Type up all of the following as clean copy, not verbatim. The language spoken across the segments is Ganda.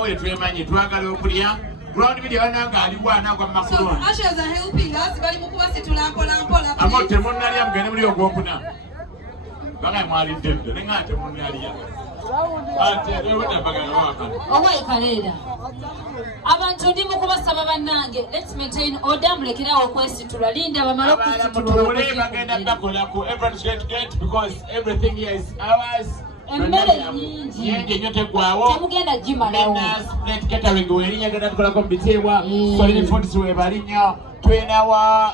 we twemanyi twagala okulya ground media bananga aliwana kwa Mukolo. So ushers are helping us bali mukubasitula mpola. Amooti Omubalanguzi mugende muri ogwokuna. Baga mwali debde nengate munaliya. Ate leweta baga wakana. Owe kalera. Abantu ndi mukubasaba bannange, let's maintain order, mulekerawo okwesitula linda bamala okusitula. Bagenda bakola ku everyone's going to get because everything here is ours. Emmere nyingi. Yenge nyote gwawo. Temugenda gimalawo. Net catering werinya genda tukola ko bitebwa. Solid foods we balinyo. Twenawa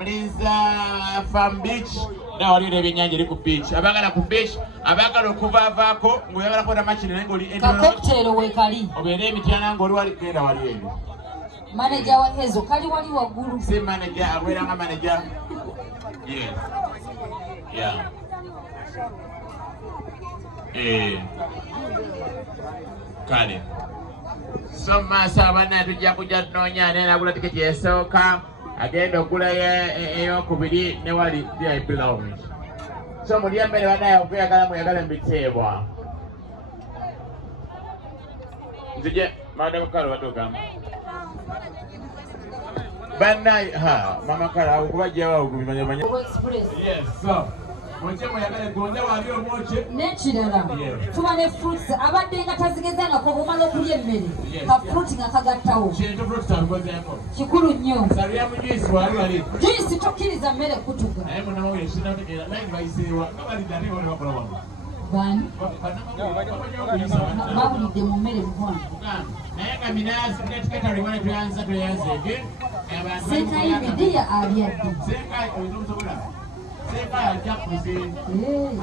Mlinza Farm Beach. Na wali ebyennyanja eri ku beach. Abagala ku beach, abagala okuvavaako ng'oyagala kwota machine naye ng'oli ka cocktail wekali. Obeera emityana ng'oli wali genda wali eri. Manager wa Hezo kali wali waggulu. Si manager abeera nga manager. Yes. Yeah. Kale. So maaso abanna tujja kujja tunoonya naye nagula tiketi esooka. Agenda okula eyokubiri ne wali VIP lounge. So muli emmere banaye okuyagala muyagala mbiteebwa. Nzije Madam Kalo batogamba. Banaye Mama Kalo okubajjawo okubimanya. Yes, so Moche muyagala gonja wali omoche. Nekirala. Tuba ne fruits abadde nga tazigezanga ko bumala okulya emmere. Ka fruit nga kagattawo. Kintu fruit talukozeko. Kikulu nnyo. Salia mu juice wali. Juice tokkiriza mmere kutuga. Naye munawo yeshina tegera line bayiseewa. Kabali dani wale bakola wangu. Bani? Babulidde mu mmere mukwano. Naye nga minazi net catering wale tuyanza ege. Senkayi bidiya alyadde. Senkayi oyinza Seka ya jakuze.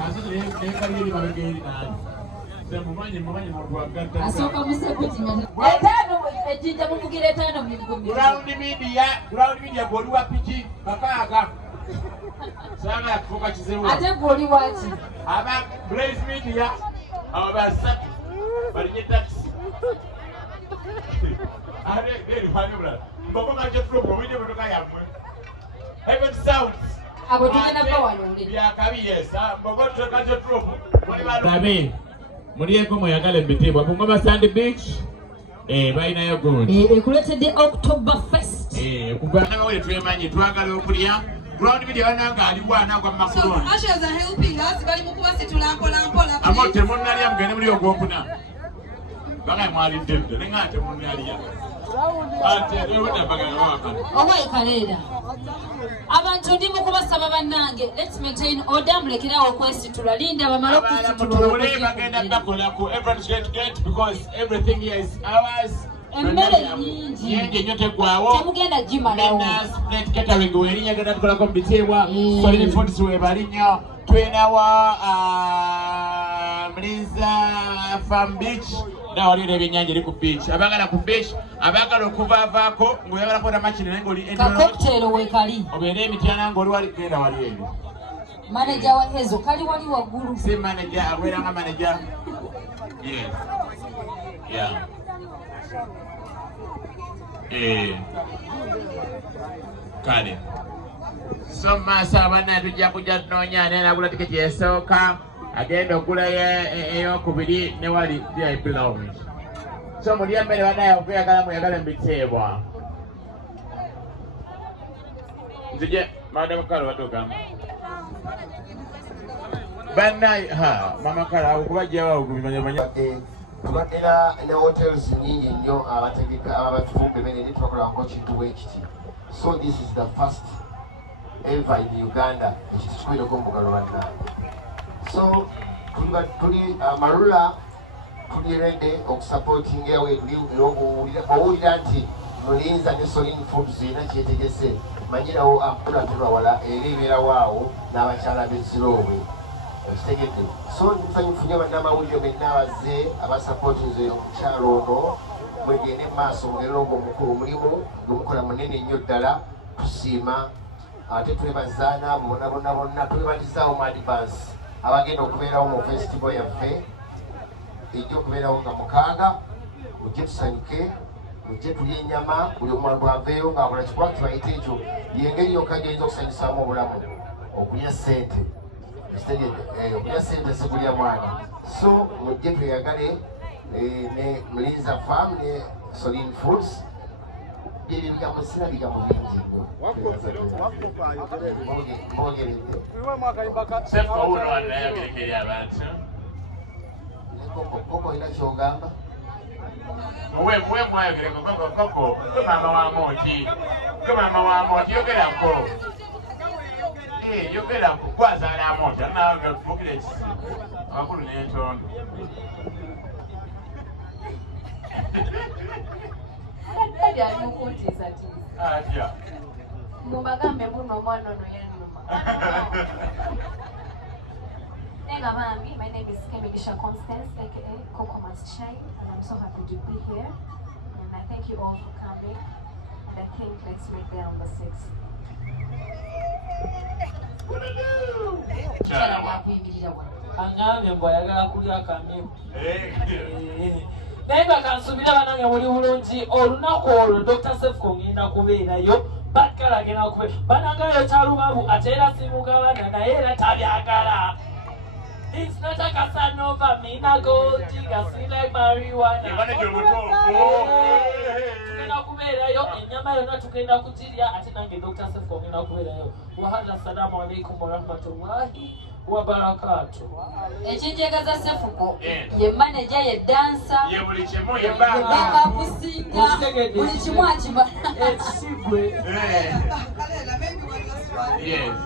Asote leka liri babegeri nani. Mumanyi mwakwagata. Asoka musebuti ngana. Etano ejinja muvugire etano mugumi. Ground media goli wa piki bakaaga. Sanga yakufoka kizewo. Ate goli wachi. Aba Blaze Media abasatu balinye taxi. Are deri fanubra. Mboko kaje flow wije motoka yamwe. Even sounds. Abo tugenda bawalonde. Byakabi yes. Mboko kaje flow. Nabe. Mulieko moyagala mbitibwa ku Ngoma Sandy Beach. Bayina yo good. Ekuletedde October Fest. Kubanga we twemanyi twagala okulya. Ground media bananga aliwana kwa Mukolo. So ushers are helping us bali mukubasitula mpola. Amooti Omubalanguzi mugende muri ogwokuna. Baga mwali debde nengate munaliya. Ate leweta baga wakana. Owe kalera. Abantu ndi mukubasaba bannange, let's maintain order, mulekerawo okwesitula linda bamala okusitula. Bagenda bakola ku everyone's going to get because everything here is ours. Emmere nyingi. Yenge nyote gwawo. Temugenda gimalawo. Net catering werinya genda tukola ko bitebwa. Solid foods we balinyo. Twenawa Mlinza Farm Beach. Na wali ebyennyanja eri ku beach. Abagala ku beach, abagala okuvavaako ng'oyagala kwota machine naye ng'oli ka cocktail wekali. obeera emityana ng'oli wali genda wali eri. Manager wa Hezo kali wali waggulu. Si manager abeera nga manager. Yes. Yeah. Kale. So maaso abanna tujja kujja tunoonya naye nagula tiketi esooka. Agenda okula eyokubiri ne wali VIP lounge. So muli emmere banaye okuyagala muyagala mbiteebwa. Nzije Madam Kalo batogamba. Banaye Mama Kalo okubajjawo okubimanya. Tubaddira ne hotels nyingi nnyo abategeka abatufumba emmere ne tubakolako kintu bwe kiti. So this is the first ever in Uganda ekiti kikwireko mu bugalo bannange. So tuli Marula tuli ready okusupporting ewe owulira nti Mulinza ne Solid Foods yina kyetegese manyirawo ampula tulawala era ebeera waawo n'abakyala b'ezirowe ekitegedde. So nsanyufu nnyo bannamawulire benna abazze abasupportinze omukyalo ono mwegende mu maaso mugerera ogwo omukulu omulimu gwemukola munene nnyo ddala tusiima ate twebazaana bonna twebalizaawo mu advance abagenda okubeerawo mu festival yaffe ejja okubeerawo nga mukaaga mujje tusanyuke mujje tulye ennyama buli omuntu aveeyo ng'akola kikuba kibayita ekyo yengeri yokka gy'oyinza okusanyusaamu obulamu okulya ssente okulya ssente sikulya mwana. So mujje tweyagale ne Mlinza Farm ne Solin Foods. Bili bigambo sina bigambo bingi nnyo. Chef Kouno anayagerekera abantu. Koko ina kyogamba? Muwe mwayogereko Koko mama wa Amooti. Mama wa Amooti yogerako. Yogerako kwazaala Amooti nawe fukire ekisi. Abakulu n'entondo. My name is Kemigisha Constance, aka Coco Must Shine, and I'm so happy to be here. And I thank you all for coming. And I think let's meet there on the 6th. Angambye mbwayagala kulya kamyu. Naye nga kansubira banange muli bulungi olunaku olwo Dr. Sefco ngenda kubeerayo bakkala agenda kubeera banangayo kyalubabu ate era simugabana naye era tabyagala. It's not a Casanova, Mina Gold, Giga, sweet like marijuana. Tukenda kubeerayo ennyama yonna tugenda kutirya ate nange Dr. Sefco ngenda kubeerayo. Wahada assalamu alaikum warahmatullahi wabarakatuh. Ekinjagaza Sefuko ye manager ye dancer ye buli kimu ye baba kusinga buli kimu akibala Ekisigwe. Yes.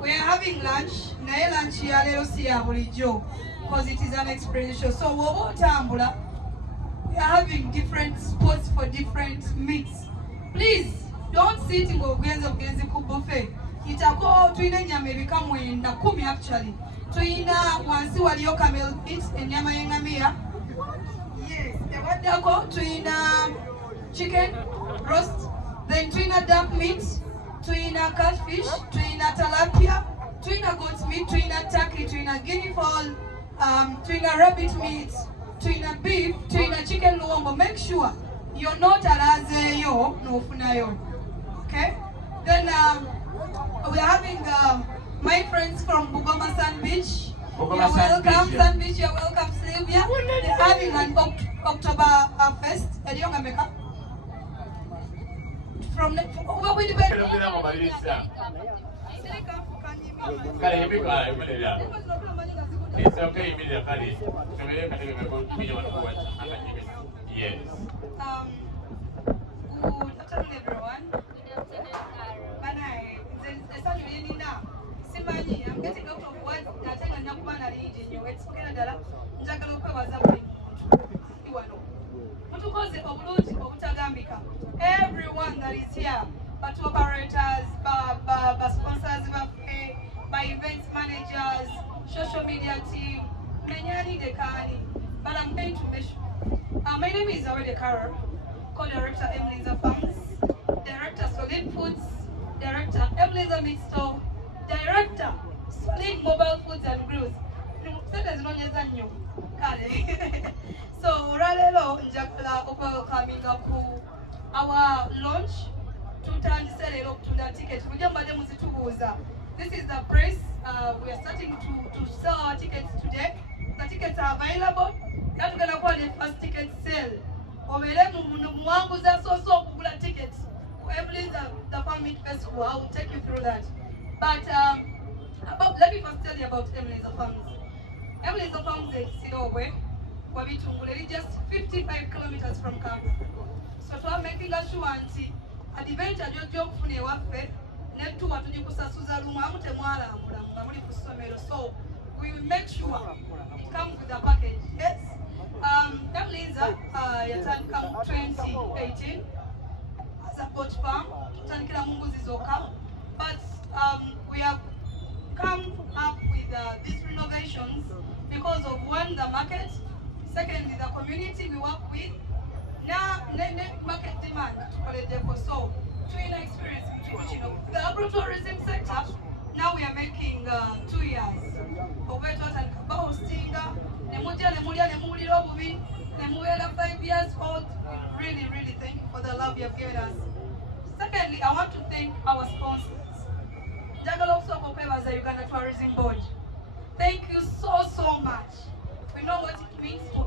We are having lunch. Naye lunch ya lero si ya bulijjo because it is an experiential. So woba otambula, we are having different spots for different meats. Please don't sit ng'ogenzi ku buffet. Itako tuyina ennyama ebika 10 actually. Tuyina wansi waliyo camel meat, ennyama y'engamiya. Yes, ewaddako tuyina chicken roast, then tuyina duck meat, tuyina catfish, tuyina tilapia, tuyina goat meat, tuyina turkey, tuyina guinea fowl, tuyina rabbit meat, tuyina beef, tuyina chicken luwombo. Make sure you're not alazeeyo n'ofunayo. Okay? Then we are having my friends from Bugoma Sun Beach. You're welcome, Sun Beach. You're welcome, Sylvia. They're having an October fest. From what we did. It's okay, yes. Good afternoon, everyone. I'm getting out of words. Everyone that is here, but operators, sponsors, by events managers, social media team, but I'm going to mention. My name is Awede Carol, co-director Emliza Farms, director Solid Foods, director Emliza Meat Store, director Solid Mobile Foods and Grills. So Ralelo Jakla coming up to our launch to turn sell to the ticket. This is the price. We are starting to sell our tickets today. The tickets are available. That's gonna call the first ticket sale. Tickets. The Farming Festival. I will take you through that. But let me first tell you about Emliza Farms. Emliza Farms is Silowe. It's just 55 kilometers from camp. So we are making sure at the event of job for the warfare, so we will make sure it comes with a package. Yes. Emliza come 2018 as a pot farm. But we have come up with these renovations because of one, the market, secondly, the community we work with. Now, market demand so trainer experience the agro-tourism sector. Now we are making 2 years. Hosting 5 years old. Really thank you for the love you have given us. Secondly, I want to thank our sponsors. Uganda Tourism Board. Thank you so much. We know what it means to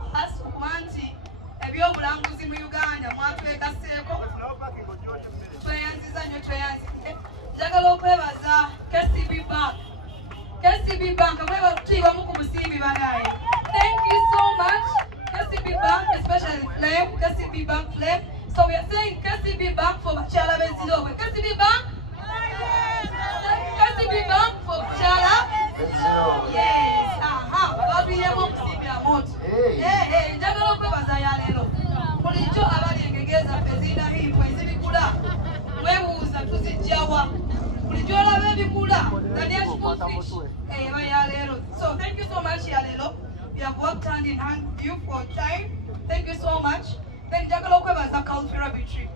KCB Bank, thank you so much, KCB Bank, especially Flame, KCB Bank Flame. So we are saying KCB Bank for Bachala Bezilo. KCB Bank? KCB Bank for Bachala? Yes. Aha. We have KCB Amooti. Hey, njagala okwebaza yaleero. Bulijjo abali engegeza pezina hii kwezi bikula. Mwebuuza tuzijjawa. Bulijjo olaba ebikula. Daniel school fish. Yaleero. So thank you so much yaleero. We have worked hand in hand with you for time. Thank you so much. Then njagala okwebaza Culture Rabitri.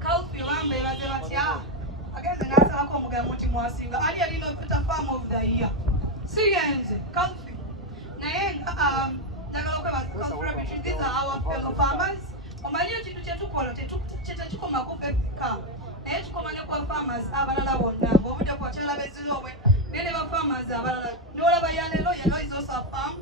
Culture bambeebaze batya. Agenze n'asalako omugambo nti mwasinga. Ani yalina okuta farm of the year. Siyenze, Culture. Naye njagala okwebaza Culture Rabitri. These are our fellow farmers. Omanyi ekintu kye tukola tekikoma ku ffeka. Naye kikoma ne kwa farmers abalala bonna. Obudde bwakyala bezilobwe. Nene ba farmers abalala. N'olaba yaleero is also a farm.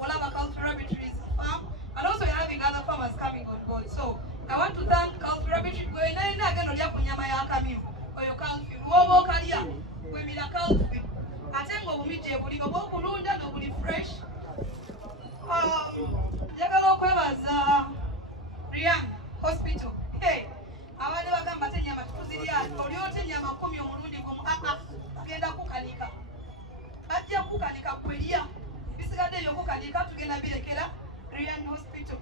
Olaba Culture Rabitri is a farm. And also you're having other farmers coming on board. So I want to thank Culture Rabitri. We're not going to do nyama ya kamio or your culture. Wowo kalia. We mila culture. Atengo bumije buli go bulunda no buli fresh. Jagala okwebaza Rian Hospital. Hey. Abali bagamba te nyama tuziri ato. Olyote nyama 10 omulundi gumu. Agenda kukalika. Ajja kukalika kwelia. Bisigadde yokukalika tugenda birekera Rian Hospital.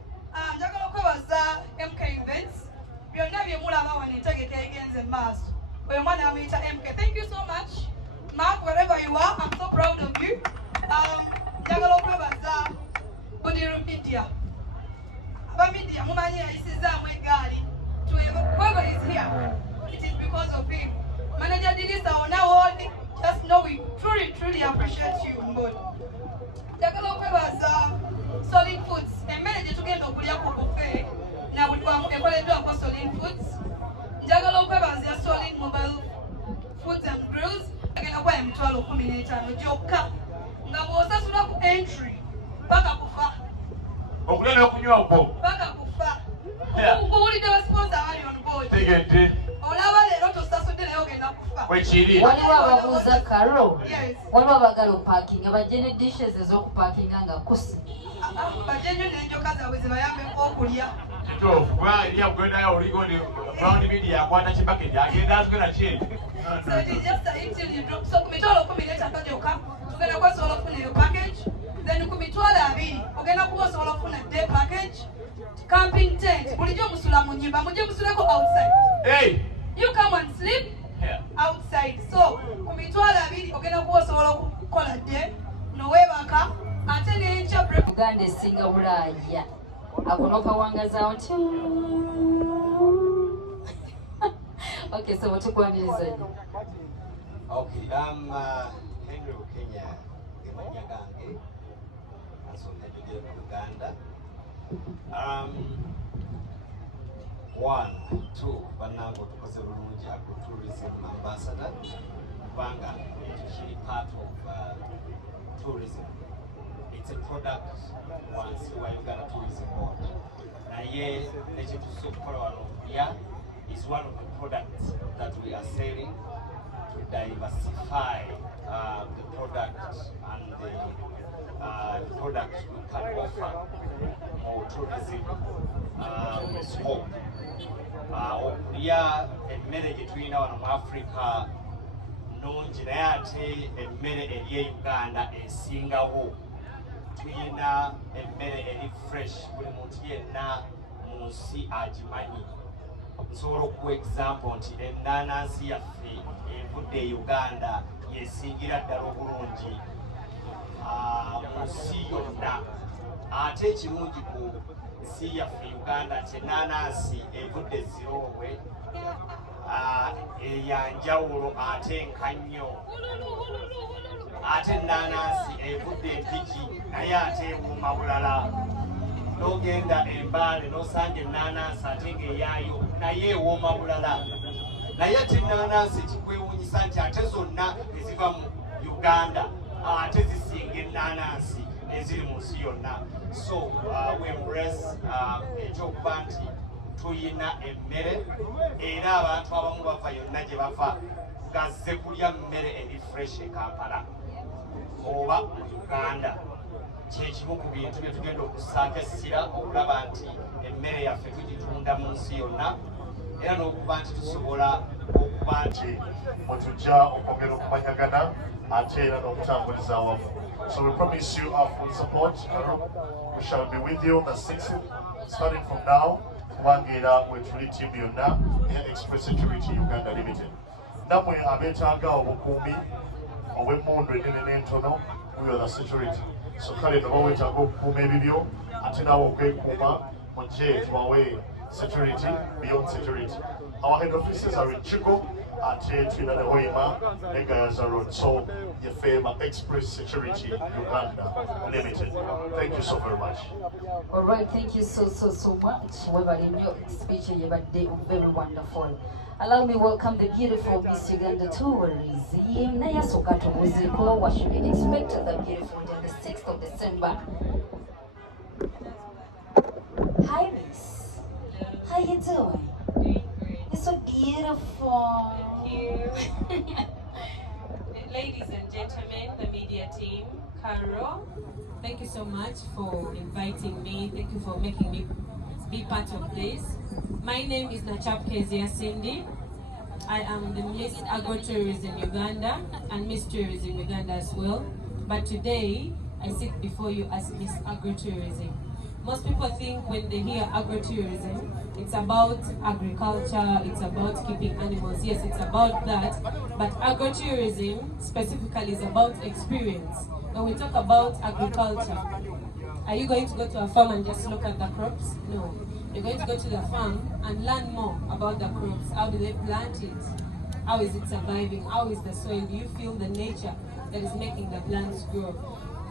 Njagala okwebaza MK Events. Byonna bye mulaba wano entegeka egenze maaso. Oyo mwana amuyita MK. Thank you so much. Mark, wherever you are, I'm so proud of you. Njagala okwebaza Budiru Media. Aba media mumanyi yayisizaamu egaali. Whoever is here, it is because of him. Manager Dilisa Onawodi, just know we truly appreciate you on board. Njagala okwebaza Solid Foods. Emmere gye tugenda okulya ku buffet na bulwamu ekoleddwako Solid Foods. Njagala okwebaza Solid Mobile Foods and Grills. Agenda kuba emitwalo 15 gyokka nga bw'osasula ku entry paka kufa. Okulenda okunywa okwo. Paka kufa. Okuwulidde abasponsa abali on board. Tegedde. Olaba leero tosasudde naye ogenda kufa. Wekiri. Waliwo ababuuza Carol. Yes. Waliwo abagala opaakinga bajje ne dishes ez'okupaakinga nga kusi. Bajenyo n'enjoka zaabwe zibayambeko okulya. Kituufu kuba eriya kugendayo oligo ndi brown media akwata kibaketi agenda azigena ki. So it is just until you drop. So kumitwalo 15 gyokka tugenda kusobola okufuna eyo package. Then kumitwalo 2 ogenda kusobola okufuna day package. Camping tent. Bulijjo musula mu nnyumba. Mujje musuleko outside. Hey! You come and sleep outside. So kumitwalo 2 ogenda kusobola okukola day n'oweebaka ate n'enkya break. Uganda esinga Bulaaya. Akonokawangaza nti okay, so mutukwaniriza nnyo. Okay, Henry Kenya emanya gange asomedde mu Uganda. 1, 2 bannange tukoze bulungi agro-tourism ambassador kubanga kiri part of tourism. It's a product once wa Uganda Tourism Board. Naye nekitusobola wano is one of the products that we are selling to diversify the product and the products we can offer or tourism scope. Okulya emmere gye tulina wano mu Africa nungi naye ate emmere eri e Uganda esingawo. Tulina emmere eri fresh buli muntu yenna mu nsi agimanyi. Nsobola okuwa example nti ennaanansi yaffe evudde e Uganda yesingira ddala obulungi mu nsi yonna. Ate ekirungi ku nsi yaffe Uganda nti ennaanansi evudde Zirowe eyanjawulo ate nkannyo. Ate ennaanansi evudde Mpigi naye ate ewooma bulala. N'ogenda Embaale n'osanga ennaanansi ate ng'eyaayo naye ewooma bulala. Naye ate ennaanansi kikwewuunyisa nti ate zonna eziva mu Uganda ate zisinga ennaanansi eziri mu nsi yonna. So we embrace ekyokuba nti tuyina emmere era abantu abamu bava yonna gye bava gazze kulya mmere eri fresh e Kampala. oba mu Uganda kyekimu ku bintu bye tugenda okussaako essira okulaba nti emmere yaffe tugitunda mu nsi yonna era n'okuba nti tusobola okuba nti otujja okwongera okumanyagana ate era n'okutambuliza awamu. So we promise you our full support. We shall be with you on the 6th, starting from now. Wangira we tuli team yonna Air Express Security Uganda Limited. Namwe abetaaga obukuumi obw'emmundu ennene n'entono, we are the security. So kale no bawetaaga okukuuma ebibyo ate naawe okwekuuma mujje tubawe security beyond security. Our head offices are in Chico, ate tulina ne Hoima ne Gayaza Road. So Yefema Express Security Uganda Limited. Thank you so very much. All right, thank you so much. Your speech very wonderful. Allow me welcome the beautiful Miss Uganda Tourism. What should we expect the beautiful day, the 6th of December? Hi, Miss. How you doing? You're so beautiful. Thank you. Ladies and gentlemen, the media team, Carol, thank you so much for inviting me. Thank you for making me be part of this. My name is Nachap Kezia Cindy. I am the Miss Agro-tourism Uganda and Miss Tourism Uganda as well. But today, I sit before you as Miss Agro-tourism. Most people think when they hear agro-tourism, it's about agriculture, it's about keeping animals. Yes, it's about that. But agro-tourism specifically is about experience. When we talk about agriculture, are you going to go to a farm and just look at the crops? No. You're going to go to the farm and learn more about the crops. How do they plant it? How is it surviving? How is the soil? Do you feel the nature that is making the plants grow?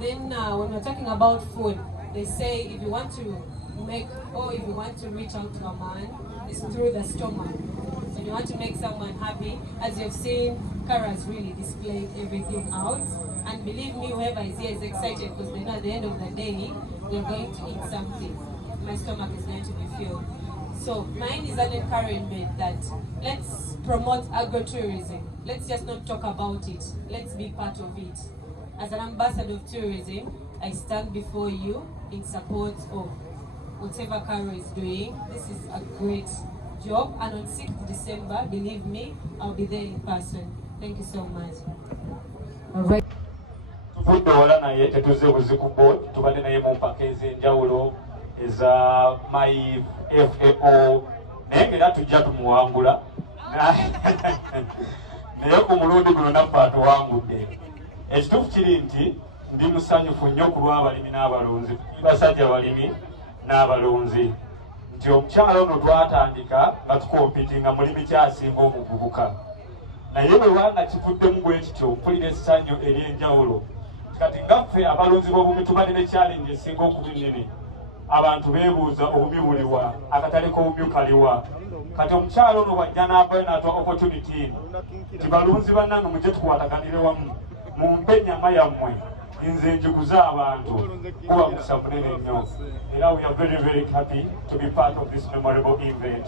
Then when we're talking about food, they say if you want to make, or if you want to reach out to a man, it's through the stomach. So if you want to make someone happy, as you've seen, Kara's really displayed everything out. And believe me, whoever is here is excited because they know at the end of the day, they're going to eat something. My stomach is going to be filled. So mine is an encouragement that let's promote agro-tourism. Let's just not talk about it. Let's be part of it. As an ambassador of tourism, I stand before you in support of whatever Caro is doing. This is a great job, and on 6th December, believe me, I'll be there in person. Thank you so much. All right. Tufuddoola naye tetuze buziku board tubadde naye mu mpaka ez'enjawulo eza my FAO naye ng'era tujja tumuwangula naye ku mulundi guno naffe atuwangudde. Ekituufu kiri nti ndi musanyufu nnyo ku lw'abalimi n'abalunzi, basajja balimi n'abalunzi, nti omukyala ono twatandika nga tukompitinga mulimi kyasinga omuvubuka, naye bwe wanga kivuddemu bwe kityo mpulira essanyu ery'enjawulo. Kati nga ffe abalunzi b'obumi tubadde ne challenge esinga okuba ennene. Abantu beebuuza obumi buliwa, akatale k'obumi kaliwa. Kati omukyala ono bw'ajja n'avayo n'atuwa opportunity nti balunzi bannange mujje tukwataganire wamu, mumpe ennyama yammwe nze njiguze abantu, kuba mukisa munene nnyo. Era we are very very happy to be part of this memorable event.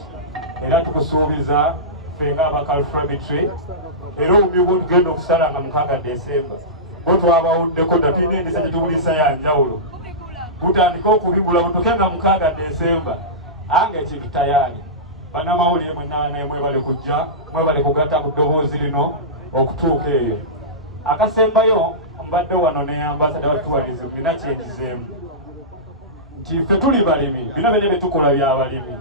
Era tukusuubiza ffe ng'abakalframitry, era obumi bwo tugenda okusala nga 6 December. Bo twabawuddeko tatulina endisa gye tubulisa ya njawulo. Gutandika okubigula butuke nga 6 December. Ange ekintu tayali. Bannamawulire mwenna naye mwebale kujja, mwebale kugatta ku ddoboozi lino okutuuka eyo. Akasembayo mbadde wano ne ambassador wa tourism nina kyenkizeemu nti ffe tuli balimi, bino bene bye tukola bya balimi.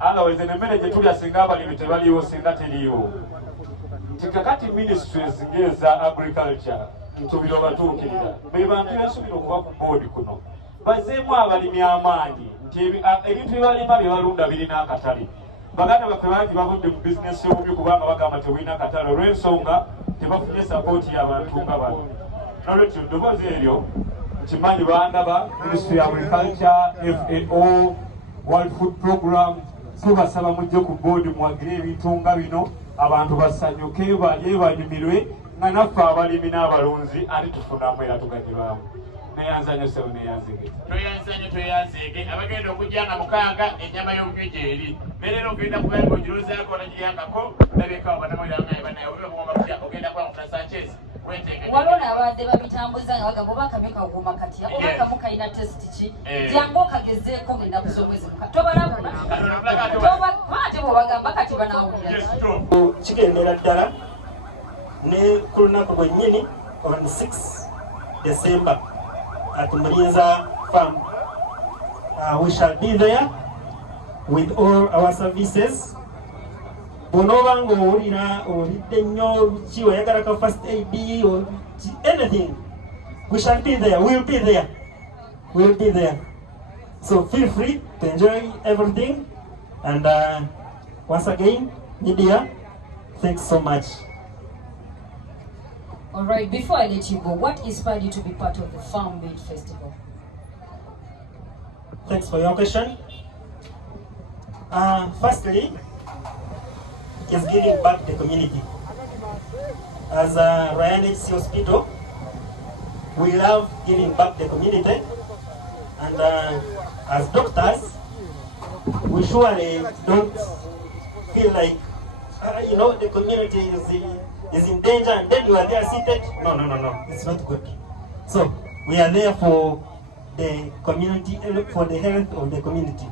Otherwise n'emmere gye tulya singa abalimi tebaliiwo singa teriiwo. Nti kakati ministries ng'eza agriculture ntubira obatuukirira be bantu besuubira okuba ku boodi kuno bazeemu abalimi amaanyi nti ebintu bye balima bye balunda birina akatale. Baganda baffe bangi bavudde mu bizinesi y'obumi kubanga bagamba tewulina akatale olw'ensonga tebafunye sapooti y'abantu nga bano. Nolwekyo eddoboozi eryo nkimanyi bandaba Ministry of Agriculture, FAO, World Food Program, tubasaba mujje ku boodi muwagire ebintu nga bino, abantu basanyuke balye banyumirwe nga naffe abalimi n'abalunzi ali tufunamu era tuganyulwamu. Neyanzanyo sewo neyanzige. Toyanzege abagenda okujja nga 6 ennyama y'obumyu gy'eri. Merero ogenda kugamba ogirozaako nagiyangako nabeka abanamawulire abangaye banaye obwe bwomba kujja ogenda kwa Mukasa Sanchez weteeke. Walona babadde babitambuza nga bagamba oba kamyu kaguma katya oba kamu kalina test ki jangu okagezeeko ng'ennaku z'omwezi muka tobalabula ate bw'obagamba kati banaawulira kigendera ddala ne ku lunaku lwennyini on 6 December at Mulinza Farm. We shall be there with all our services. Bonoba ng'owulira olidde nnyo ki oyagala ka first aid or anything, we shall be there. We'll be there. We'll be there. So feel free to enjoy everything. And once again, media, thanks so much. All right, before I let you go, what inspired you to be part of the Farm Made Festival? Thanks for your question. Firstly, it is giving back to the community. As Ryan HC Hospital, we love giving back to the community. And as doctors, we surely don't feel like, the community is in danger and then you are there seated. No, it's not good. So we are there for the community, for the health of the community.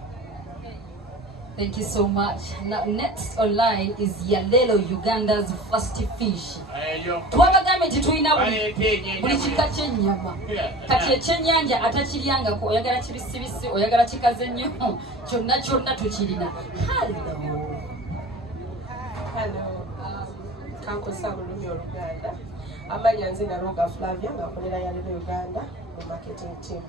Thank you so much. Now, next online is Yalelo, Uganda's first fish. Twabagambye nti tulina buli kika ky'ennyama. Kati ekyennyanja atakiryangako oyagala kibisibisi oyagala kikaze nnyo kyonna tukirina. Hello, kankosa bulumi Oluganda. Amanya nze Naroga Flavia ngakolera Yalelo Uganda mu marketing team.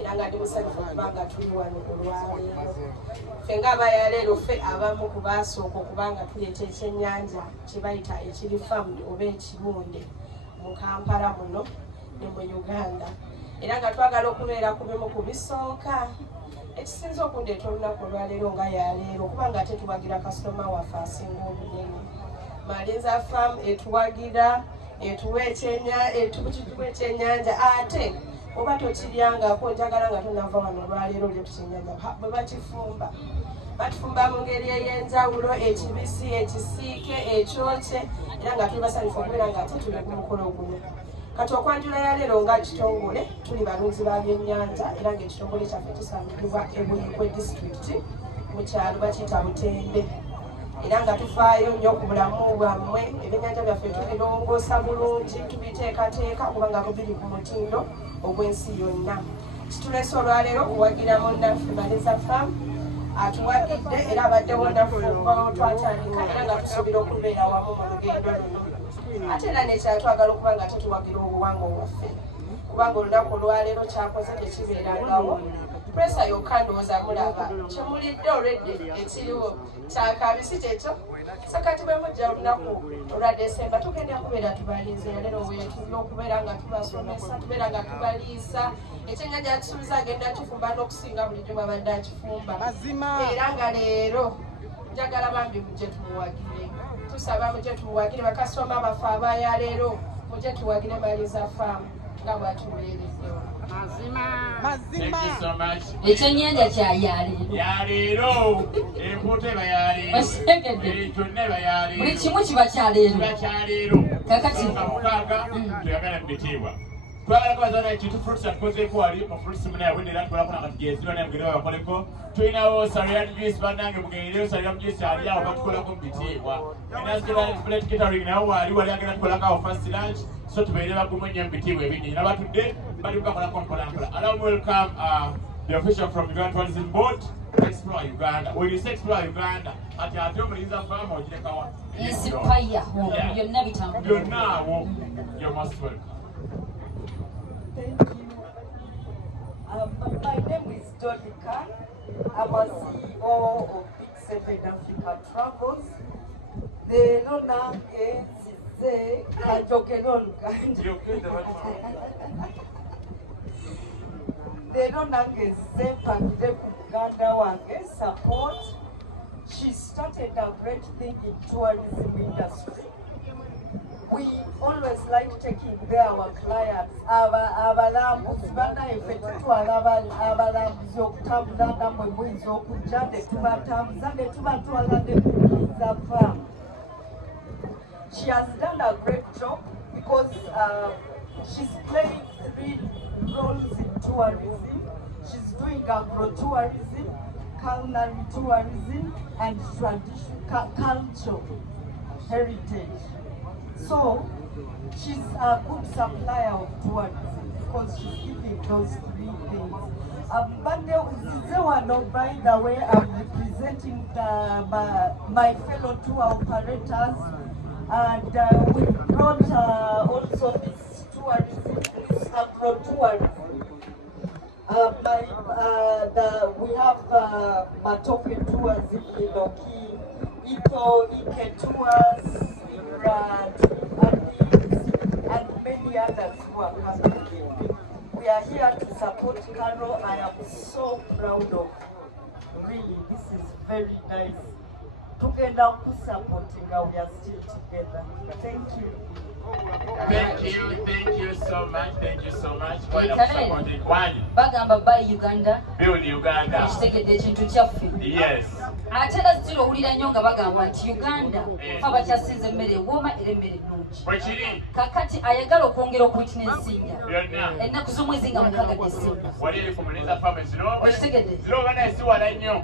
Era nga ndi musanyufu kubanga tuli wano olwaleero. Ffe ng'abayaleero ffe abamu ku baasooka okubanga tuleeta ekyennyanja kye bayita ekiri farmed oba ekibunde mu Kampala muno ne mu Uganda. Era nga twagala okubeera ku bimu ku bisooka. Ekisinza okundeeta olunaku olwaleero nga yaleero kubanga ate tuwagira kasitoma waffe asinga obunene. Mulinza Farm etuwagira etuwa ekyennyanja ate oba tokiryangako njagala nga tonava wano olwaleero olyo tukyennyanja bwe bakifumba batufumba mu ngeri ey'enjawulo ekibisi ekisiike ekyokye era nga tuli basanyufu okubeera nga ate tuli ku mukolo guno kati okwanjula yaleero nga kitongole tuli balunzi ba byennyanja era ng'ekitongole kyaffe kisangibwa ebulikwe disitulikiti mu kyalo bakiyita Butembe era nga tufaayo nnyo ku bulamu bwammwe ebyennyanja byaffe tubirongoosa bulungi tubiteekateeka kubanga biri ku mutindo ogw'ensi yonna. Kitulese olwaleero okuwagira munnaffe Mulinza Farm atuwagidde era abaddewo naffe twatandika era nga tusuubira okubeera wamu mu lugendo luno. Ate era nekyatwagala okuba nga tetuwagira obuwangwa bwaffe kubanga olunaku olwaleero kyakoze tekibeerangawo. Presa yokka ndowooza mulaba kyemulidde olwedde ekiriwo kyakabisi kyekyo sakati bwe mujja olunaku olwa Desemba tugenda kubeera tubalinze yaleero weetulina okubeera nga tubasomesa tubeera nga tubaliisa ekyennyanja kisuubiza agenda kifumba n'okusinga bulijjo bwabadde akifumba era nga leero njagala bambi mujje tumuwagire tusaba mujje tumuwagire bakasitoma baffe abayaleero mujje tuwagire Mulinza Farm nga bwatubeereddewo. Ekyennyanja kya yaleero empuuta eba yaleero kyonna eba yaleero buli kimu kiba kyaleero kakati mukaaga tuyagala mu bitiibwa twagala kubazaana ekintu fruits atukozeeko wali mu fruits muna yabwedde era tubalako nakatugezirwa naye mugende babakoleko tulinawo salera juice bannange mugendeyo salera juice ali awo batukolako mu bitiibwa inaskilate catering nawo wali agenda tukolakawo first lunch so tubeere bagumu nnyo mu bitiibwa ebingi nabatudde bali kubakolako mpolampola. Allow me welcome the official from Uganda Tourism Board Explore Uganda. When you say Explore Uganda, ati ate Mulinza Farm ogirekawa inspire byonna bitambula byonna awo you're most welcome. Thank you. My name is Dolly Khan. I'm a CEO of Big Seven Africa Travels. The Lona is the Kajokenon. The Lona is the Uganda Wange support. She started a great thing in tourism industry. We always like taking there our clients, abalambuzi bannayeffe tutwala abalambuzi okutambula namwe muyinza okujja ne tubatambuza ne tubatwala ne Mulinza Farm. She has done a great job because She's playing 3 roles in tourism. She's doing agro-tourism, culinary tourism, and traditional cultural heritage. So she's a good supplier of tourism because she's giving those 3 things. But by the way, I'm representing my fellow tour operators, and we brought also this tourism, this agro-tourism. We have Matope tours in Kookie, Ike tours, and many others who are coming in. We are here to support Carol. I am so proud of. Really, this is very nice. Together, supporting, we are still together. Thank you. Thank you so much. Thank you so much for supporting one. Bagamba by Uganda. Build Uganda. Yes. Atera zero ulira nyonga bagamba nti Uganda faba kyasinze mmere woma era mmere nnungi. Kakati ayagala okwongera okuwitnessinga. Ennaku z'omwezi nga 6 Desemba. Wali eri ku Muleza Farm ziro. Ziro bana esiwala nnyo.